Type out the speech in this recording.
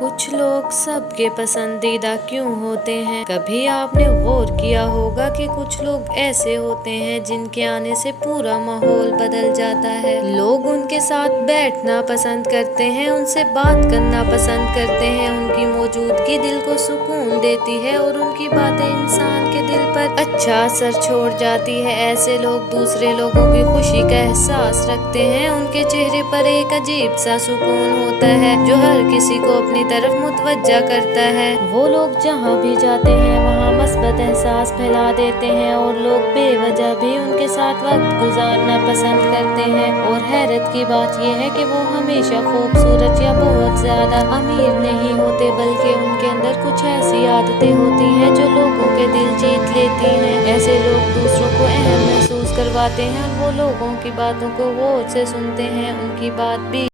कुछ लोग सबके पसंदीदा क्यों होते हैं? कभी आपने गौर किया होगा कि कुछ लोग ऐसे होते हैं जिनके आने से पूरा माहौल बदल जाता है। लोग उनके साथ बैठना पसंद करते हैं, उनसे बात करना पसंद करते हैं, उनकी मौजूदगी दिल को सुकून देती है और उनकी बातें इंसान के दिल पर अच्छा असर छोड़ जाती है। ऐसे लोग दूसरे लोगों की खुशी का एहसास रखते हैं, उनके चेहरे पर एक अजीब सा सुकून होता है जो हर किसी को अपनी तरफ मुतवज्जा करता है। वो लोग जहाँ भी जाते हैं वहाँ मस्बत एहसास फैला देते हैं और लोग बेवजह भी उनके साथ वक्त गुजारना पसंद करते हैं। और हैरत की बात यह है कि वो हमेशा खूबसूरत या बहुत ज्यादा अमीर नहीं होते, बल्कि उनके अंदर कुछ ऐसी आदतें होती हैं जो लोगों के दिल जीत लेती हैं। ऐसे लोग दूसरों को अहम महसूस करवाते हैं और वो लोगों की बातों को गौर से सुनते हैं, उनकी बात भी